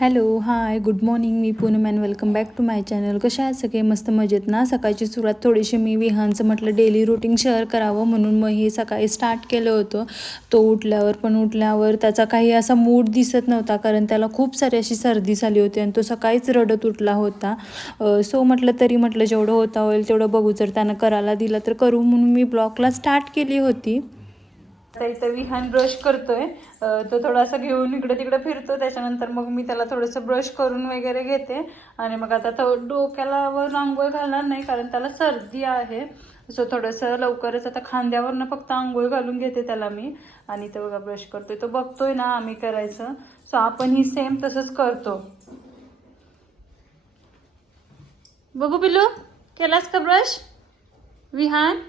Hello hi good morning me Poonam and welcome back to my channel कशा आहेत सगळे? मस्त मजेत ना? सकाळची सुरुवात थोडीशी मी विहानचं म्हटलं डेली रुटीन शेअर करावं म्हणून मग हे सकाळी स्टार्ट केलं होतं. तो उठल्यावर पण उठल्यावर त्याचा काही असा मूड दिसत नव्हता कारण त्याला खूप सारी अशी सर्दी झाली होती आणि तो सकाळीच रडत उठला होता. सो म्हटलं तरी म्हटलं जेवढं होता होईल तेवढं बघू. जर त्यानं करायला दिलं तर करू म्हणून मी ब्लॉगला स्टार्ट केली होती. आता इथं विहान ब्रश करतोय. तो थोडासा घेऊन इकडे तिकडे फिरतो. त्याच्यानंतर मग मी त्याला थोडंसं ब्रश करून वगैरे घेते. आणि मग आता तो डोक्याला व आंघोळ घालणार नाही कारण त्याला सर्दी आहे. सो थोडंसं लवकरच आता खांद्यावरनं फक्त आंघोळ घालून घेते त्याला मी. आणि इथं बघा ब्रश करतोय. तो बघतोय ना आम्ही करायचं. सो आपण ही सेम तसंच करतो. बघू बिलू केलास का ब्रश विहान?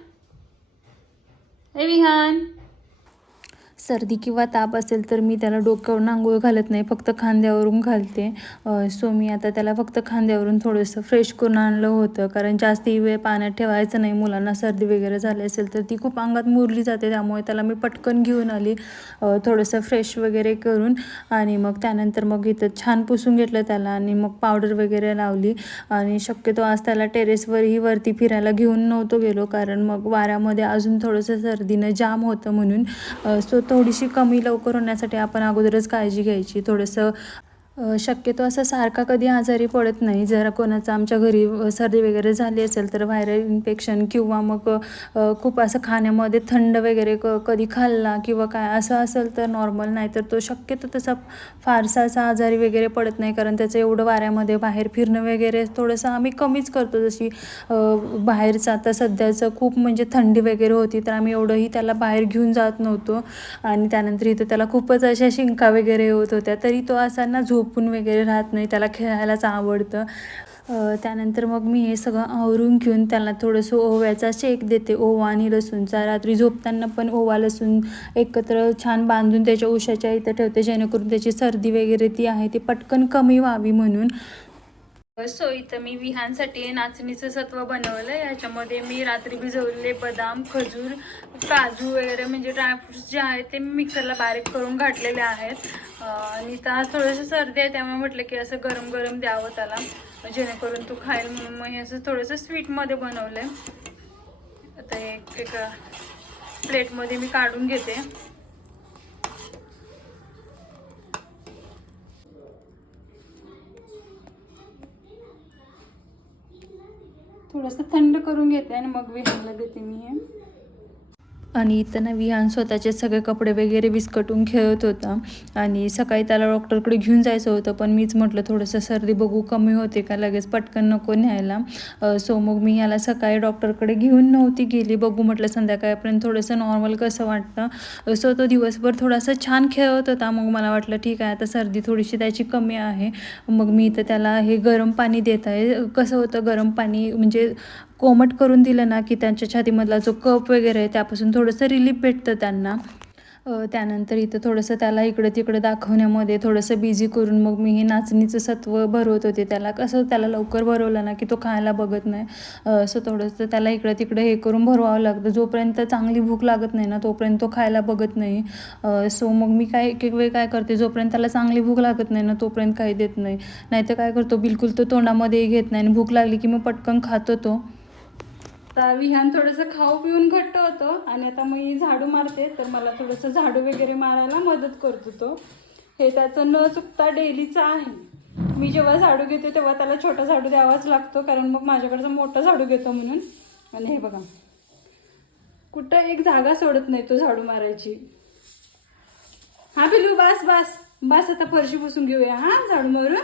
ए विहान. सर्दी किंवा ताप असेल तर मी त्याला डोक्यावरून आंघोळ घालत नाही फक्त खांद्यावरून घालते. सो मी आता त्याला फक्त खांद्यावरून थोडंसं फ्रेश करून आणलं होतं. कारण जास्ती वेळ पाण्यात ठेवायचं नाही मुलांना सर्दी वगैरे झाली असेल तर ती खूप अंगात मुरली जाते. त्यामुळे त्याला मी पटकन घेऊन आली. थोडंसं फ्रेश वगैरे करून आणि मग त्यानंतर मग इथं छान पुसून घेतलं त्याला आणि मग पावडर वगैरे लावली. आणि शक्यतो आज त्याला टेरेसवरही वरती फिरायला घेऊन नव्हतो गेलो. कारण मग वाऱ्यामध्ये अजून थोडंसं सर्दीनं जाम होतं म्हणून. सो तो थोडीशी कमी लवकर होण्यासाठी आपण अगोदरच काळजी घ्यायची. थोडंसं शक्यतो असा सारखा कधी आजारी पडत नाही. जर कोणाचं आमच्या घरी सर्दी वगैरे झाली असेल तर व्हायरल इन्फेक्शन किंवा मग खूप असं खाण्यामध्ये थंड वगैरे क कधी खाल्ला किंवा काय असं असेल तर नॉर्मल नाही तर तो शक्यतो तसा फारसा असा आजारी वगैरे पडत नाही. कारण त्याचं एवढं वाऱ्यामध्ये बाहेर फिरणं वगैरे थोडंसं आम्ही कमीच करतो. जशी बाहेरचं आता सध्याचं खूप म्हणजे थंडी वगैरे होती तर आम्ही एवढंही त्याला बाहेर घेऊन जात नव्हतो. आणि त्यानंतर इथं त्याला खूपच अशा शिंका वगैरे होत होत्या. तरी तो असा ना झोपून वगैरे राहत नाही त्याला खेळायलाच आवडतं. त्यानंतर मग मी हे सगळं आवरून घेऊन त्याला थोडंसं ओव्याचा शेक देते ओवा आणि लसूणचा. रात्री झोपताना पण ओवा लसूण एकत्र छान बांधून त्याच्या उशाच्या इथं ठेवते जेणेकरून त्याची सर्दी वगैरे ती आहे ती पटकन कमी व्हावी म्हणून. सो इथं मी विहानसाठी नाचणीचं सत्व बनवलं. याच्यामध्ये मी रात्री भिजवलेले बदाम खजूर काजू वगैरे म्हणजे ड्रायफ्रुट्स जे आहेत ते मी मिक्सरला बारीक करून घातलेले आहेत. आणि त्या थोडंसं सर्दी आहे त्यामुळे म्हटलं की असं गरम गरम द्यावं त्याला. जेणेकरून तू खाईल म्हणून मग हे असं थोडंसं स्वीटमध्ये बनवलं आहे आता एक एक प्लेटमध्ये मी काढून घेते. थोडंसं थंड करून घेते आणि मग विहानला देते मी हे. आणि इथं ना विहान स्वतःचे सगळे कपडे वगैरे विस्कटून खेळत होता. आणि सकाळी त्याला डॉक्टरकडे घेऊन जायचं होतं पण मीच म्हटलं थोडंसं सर्दी बघू कमी होते का? लगेच पटकन नको न्यायला. सो मग मी याला सकाळी डॉक्टरकडे घेऊन नव्हती गेली. बघू म्हटलं संध्याकाळपर्यंत थोडंसं नॉर्मल कसं वाटतं? सो तो दिवसभर थोडासा छान खेळत होता. मग मला वाटलं ठीक आहे आता सर्दी थोडीशी त्याची कमी आहे. मग मी इथं त्याला हे गरम पाणी देत आहे. कसं होतं गरम पाणी म्हणजे कोमट करून दिलं ना की त्यांच्या छातीमधला जो कप वगैरे आहे त्यापासून थोडंसं रिलीफ भेटतं त्यांना. त्यानंतर इथं थोडंसं त्याला इकडं तिकडं दाखवण्यामध्ये थोडंसं बिझी करून मग मी हे नाचणीचं सत्व भरवत होते. त्याला कसं त्याला लवकर भरवलं ना की तो खायला बघत नाही. असं थोडंसं त्याला इकडं तिकडं हे करून भरवावं लागतं. जोपर्यंत चांगली भूक लागत नाही ना तोपर्यंत तो खायला बघत नाही. सो मग मी काय एक एक वेळ काय करते जोपर्यंत त्याला चांगली भूक लागत नाही ना तोपर्यंत काही देत नाही. नाहीतर काय करतो बिलकुल तो तोंडामध्येही घेत नाही आणि भूक लागली की मग पटकन खातो तो. आता विहान थोडंसं खाऊ पिऊन घट्ट होतं आणि आता मी झाडू मारते तर मला थोडंसं झाडू वगैरे मारायला मदत करतो तो. हे त्याचं न चुकता डेलीचं आहे. मी जेव्हा झाडू घेते तेव्हा त्याला छोटा झाडू द्यावाच लागतो कारण मग माझ्याकडचा मोठा झाडू घेतो म्हणून. आणि हे बघा. कुठं एक जागा सोडत नाही तो झाडू मारायची. हा पिलू बास बास. बास आता फरशी पुसून घेऊया. हा झाडू मारून.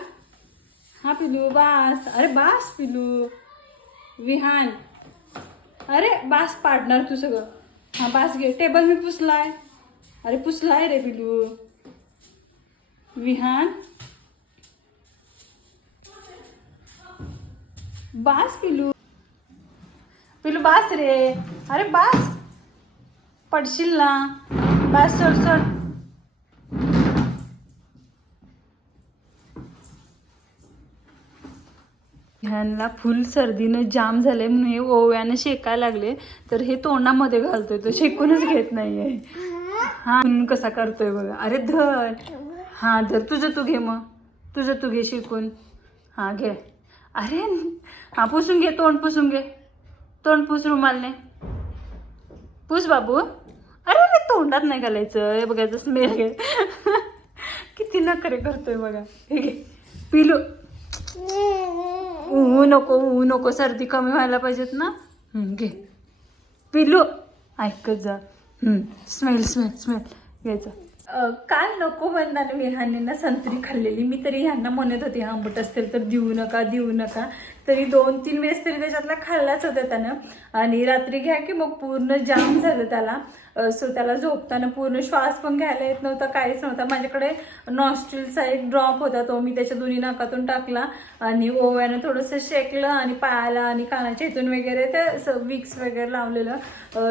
हा पिलू बास. अरे बास पिलू. विहान. अरे बास पाडणार तू सगळं. हा बास घे. टेबल मी पुसलाय. अरे पुसलाय रे पिलू विहान. बास पिलू पिलू बास रे. अरे बास. पडशील ना. बास सोड सोड. ह्यांना फुल सर्दीनं जाम झाले म्हणून हे ओव्यानं शेकायला लागले. तर हे तोंडामध्ये घालतोय तो शेकूनच घेत नाहीये. हा म्हणून कसा करतोय बघा. अरे धर. हा धर. तुझं तू घे मग. तुझं तू घे शिकून. हां घे. अरे हा पुसून घे तोंड पुसून घे. तोंड पुस रुमालने. पुस बाबू. अरे अरे तोंडात नाही घालायचं. हे बघायचं स्मेल घे किती नखरे करतोय बघा. हे घे. पिलू. ऊ नको ऊ नको सर्दी कमी व्हायला पाहिजेत ना. घे. पिलू ऐकत जा. स्मेल स्मेल स्मेल घ्यायचं काल नको म्हणणार विहाने संत्री खाल्लेली. मी तरी ह्यांना म्हणत होते आंबट असतील तर देऊ नका देऊ नका. तरी दोन तीन वेळेस तरी त्याच्यातला खाल्लाच होता त्यानं. आणि रात्री घ्या की मग पूर्ण जाम झालं त्याला. सो त्याला झोपताना पूर्ण श्वास पण घ्यायला येत नव्हता काहीच नव्हता. माझ्याकडे नॉस्ट्रिलचा एक ड्रॉप होता तो मी त्याच्या दोन्ही नाकातून टाकला. आणि ओव्यानं थोडंसं शेकलं आणि पायाला आणि कानाच्या इथून वगैरे ते विक्स वगैरे लावलेलं.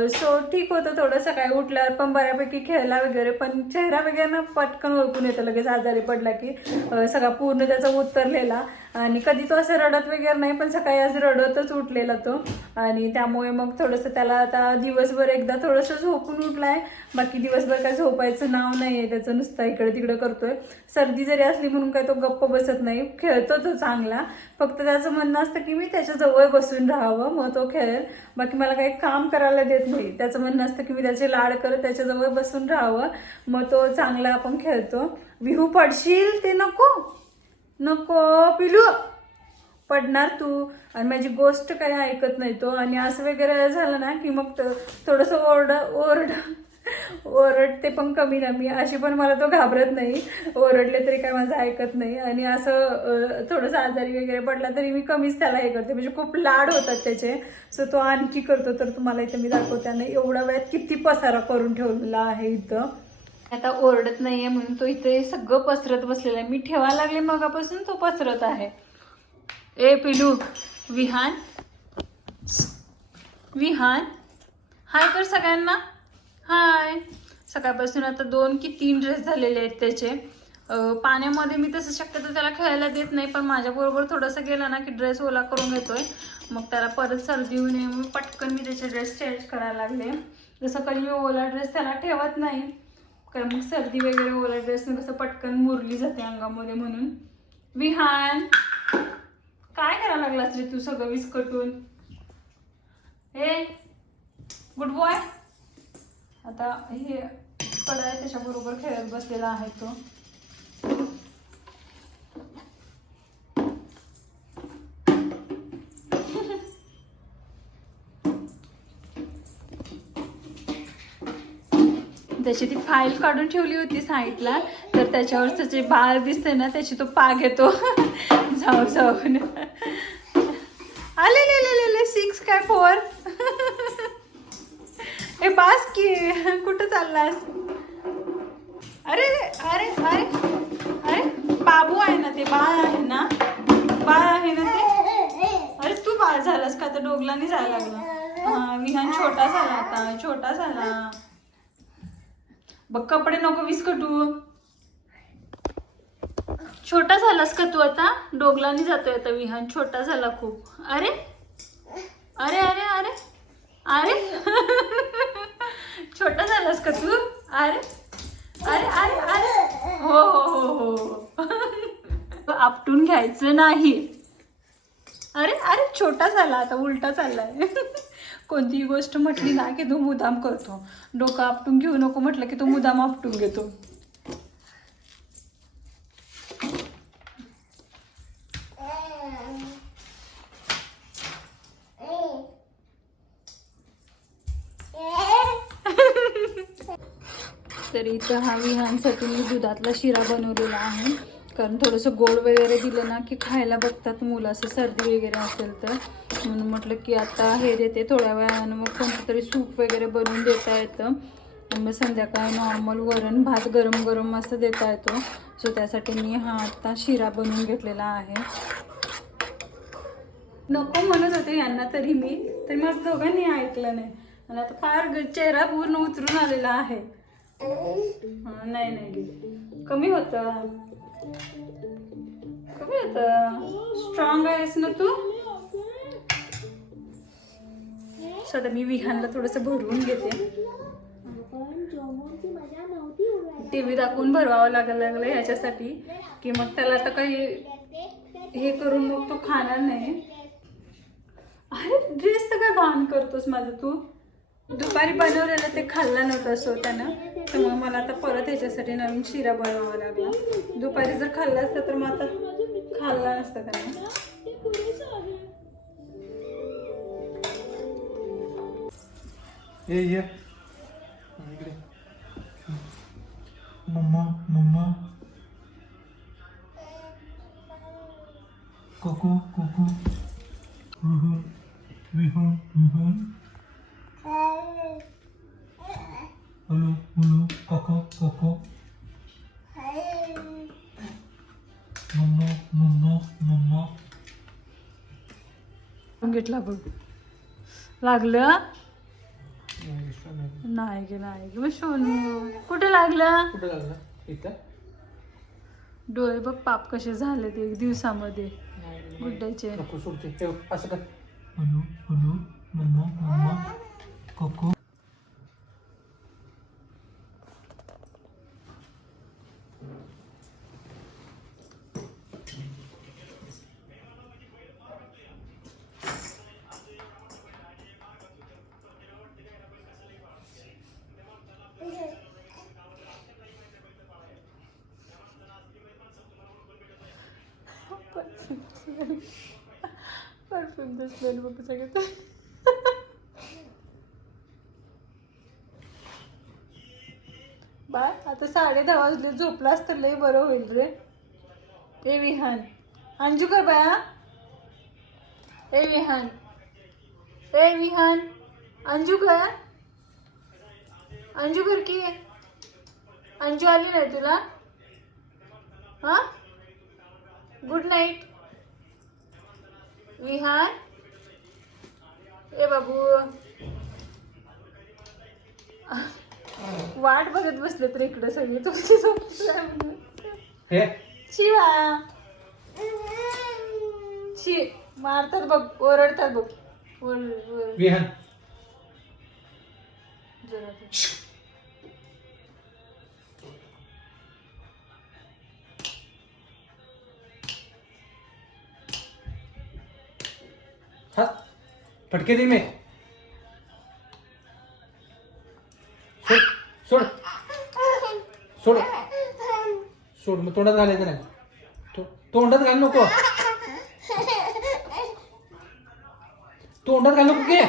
सो ठीक होतं थोडं. सकाळी उठल्यावर पण बऱ्यापैकी खेळला वगैरे पण चेहरा वगैरे ना पटकन ओळखून येतं. लगेच आजारी पडला की सगळा पूर्ण त्याचा उतरलेला. आणि कधी तो असं रडत वगैरे नाही पण सकाळी आज रडतच उठलेला तो. आणि त्यामुळे मग थोडंसं त्याला आता दिवसभर एकदा थोडंसं झोपून उठलाय. बाकी दिवसभर काय झोपायचं नाव नाही आहे त्याचं नुसतं इकडं तिकडं करतोय. सर्दी जरी असली म्हणून काय तो गप्प बसत नाही खेळतो तो चांगला. फक्त त्याचं म्हणणं असतं की मी त्याच्याजवळ बसून राहावं मग तो खेळेल. बाकी मला काही काम करायला देत नाही. त्याचं म्हणणं असतं की मी त्याचे लाड करत त्याच्याजवळ बसून राहावं. मग तो चांगला आपण खेळतो. विहू पडशील ते नको? नको पिलू. पडणार तू. आणि माझी गोष्ट काही ऐकत नाही तो. आणि असं वगैरे झालं ना की मग थोडंसं ओरड ओरड ओरडते पण कमी ना. मी अशी पण मला तो घाबरत नाही. ओरडले तरी काय माझं ऐकत नाही. आणि असं थोडंसं आजारी वगैरे पडला तरी मी कमीच त्याला हे करते. म्हणजे खूप लाड होतात त्याचे. सो तो आणखी करतो. तर तुम्हाला इथं मी दाखवते. आणि एवढ्या वेळात किती पसारा करून ठेवलेला आहे इथं. आता ओरडत नाहीये म्हणून तो इथे सगळं पसरत बसलेला आहे. मी ठेवायला लागले मगापासून तो पसरत आहे. ए पिलू विहान? विहान? हाय कर सगळ्यांना. हाय. सकाळपासून आता दोन की तीन ड्रेस झालेले आहेत त्याचे. पाण्यामध्ये मी तसं शक्यतो त्याला खेळायला देत नाही पण माझ्याबरोबर थोडंसं गेला ना की ड्रेस ओला करून घेतोय. मग त्याला परत सर्दी होऊ नये म्हणून पटकन मी त्याचे ड्रेस चेंज करायला लागले. जसं कधी मी ओला ड्रेस त्याला ठेवत नाही. कारण मग सर्दी वगैरे ओला ड्रेसने कसं पटकन मुरली जाते अंगामध्ये म्हणून. विहान काय करायला लागलास रे तू सगळं विस्कटून? हे गुड बॉय आता हे कडा त्याच्याबरोबर खेळत बसलेला आहे तो. त्याची ती फाईल काढून ठेवली होती साईडला तर त्याच्यावर जे बाळ दिसते ना त्याची तो पाग येतो. जाऊ जाऊन. आले ले ले ले ले सिक्स काय फोर ए बास की कुठं चाललास? अरे अरे अरे अरे बाबू आहे ना ते बाळ आहे ना? बाळ आहे ना ते? अरे तू बाळ झालास का? तर डोगलाने जायला लागला. हा विहान छोटा झाला आता छोटा झाला. बघ कपडे नको विस्कटू. छोटा झालास का तू आता? डोगलाने जातोय आता विहान. छोटा झाला खूप. अरे? अरे अरे अरे? अरे? छोटा झालास का तू? अरे? अरे अरे अरे? हो हो हो हो. आपटून घ्यायचं नाही. अरे अरे छोटा झाला. आता उलटा चाललाय. कोणतीही गोष्ट म्हटली ना की तो मुदाम करतो. डोकं आपटून घेऊ नको म्हटलं की तो मुदाम आपटून घेतो. तर इथं हा विहांसाठी मी दुधातला शिरा बनवलेला आहे. कारण थोडंसं गोड वगैरे दिलं ना की खायला बघतात मुलं असं सर्दी वगैरे असेल तर. म्हणून म्हटलं की आता हे देते थोड्या वेळानं मग कोणतं तरी सूप वगैरे बनवून देता येतं. मग संध्याकाळी नॉर्मल वरण भात गरम गरम असं देता येतो. सो त्यासाठी मी हा आता शिरा बनवून घेतलेला आहे. नको म्हणत होते यांना तरी मी तर मग दोघांनी ऐकलं नाही. आणि आता फार ग- चेहरा पूर्ण उतरून आलेला आहे. नाही नाही. कमी होतं. कमी होतं. स्ट्रॉंग आहेस ना तू? सो आता मी विहानला थोडस भरवून घेते. टीव्ही दाखवून भरवावं लागायला लागलं ह्याच्यासाठी. की मग त्याला आता काही हे करून मग तो खाणार नाही. अरे ड्रेस तर काय घाण करतोस माझं तू. दुपारी बनवलेलं ते खाल्लं नव्हतं सो त्यानं. तर मग मला आता परत ह्याच्यासाठी नवीन शिरा बनवावा लागला. दुपारी जर खाल्ला असतं तर मग आता खाल्ला नसतं त्यानं. ये ये। इकडे. Mamma mamma. कोको कोको. विहू विहू विहू हॅलो हॅलो कोको कोको. Mamma mamma mamma. घेतला बघ. लागलं नाही गे नाही ग. सोनू कुठे लागलं? लागला? इथं. डोळे बघ पाप कसे झाले ते एक दिवसामध्ये. गुड्ड्याचे नको सोडते ठेव असं कर. मम्मा मम्मा. कोको. परफ्यूम स्मेल बघ सगळं बाय आता साडे दहा वाजले झोपलास तर लय बरं होईल रे ए विहान अंजू कर बाया ए विहान ए विहान अंजू कर अंजू कर की अंजू आली नाही तुला हा गुड नाईट विहान ए बाबू. वाट बघत बसले तर इकडे सगळे तुमची शिवा. शी मारतात बघ ओरडतात बघ. ओरड- ओरड. विहान. जोरात. फटके दे मी. सोड सोड. सोड. सोड मग तोंडात घालायचं नाही. तोंडात घाल नको. तोंडात घाल नको की.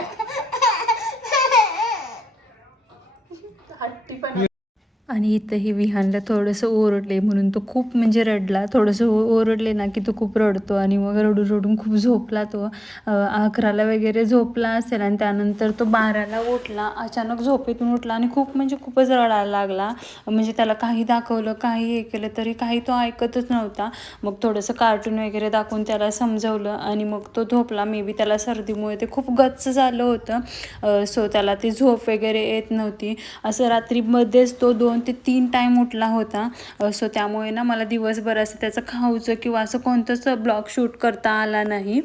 आणि इथंही विहानला थोडंसं ओरडले म्हणून तो खूप म्हणजे रडला. थोडंसं ओरडले ना की तो खूप रडतो आणि मग रडून रडून खूप झोपला तो. अकराला वगैरे झोपला असेल आणि त्यानंतर तो बाराला उठला. अचानक झोपेतून उठला आणि खूप म्हणजे खूपच रडायला लागला. म्हणजे त्याला काही दाखवलं काही हे केलं तरी काही तो ऐकतच नव्हता. मग थोडंसं कार्टून वगैरे दाखवून त्याला समजवलं आणि मग तो झोपला. मे बी त्याला सर्दीमुळे ते खूप गच्च झालं होतं. सो त्याला ती झोप वगैरे येत नव्हती. असं रात्रीमध्येच तो दोन ते तीन टाईम उठला होता. सो त्यामुळे ना मला दिवसभर असं त्याचं खाऊचं किंवा असं कोणतंच ब्लॉग शूट करता आला नाही.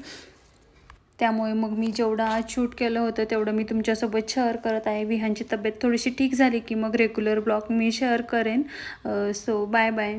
त्यामुळे मग मी जेवढं आज शूट केलं होतं तेवढं मी तुमच्यासोबत शेअर करत आहे. विहांची तब्येत थोडीशी ठीक झाली की मग रेग्युलर ब्लॉग मी शेअर करेन. So bye bye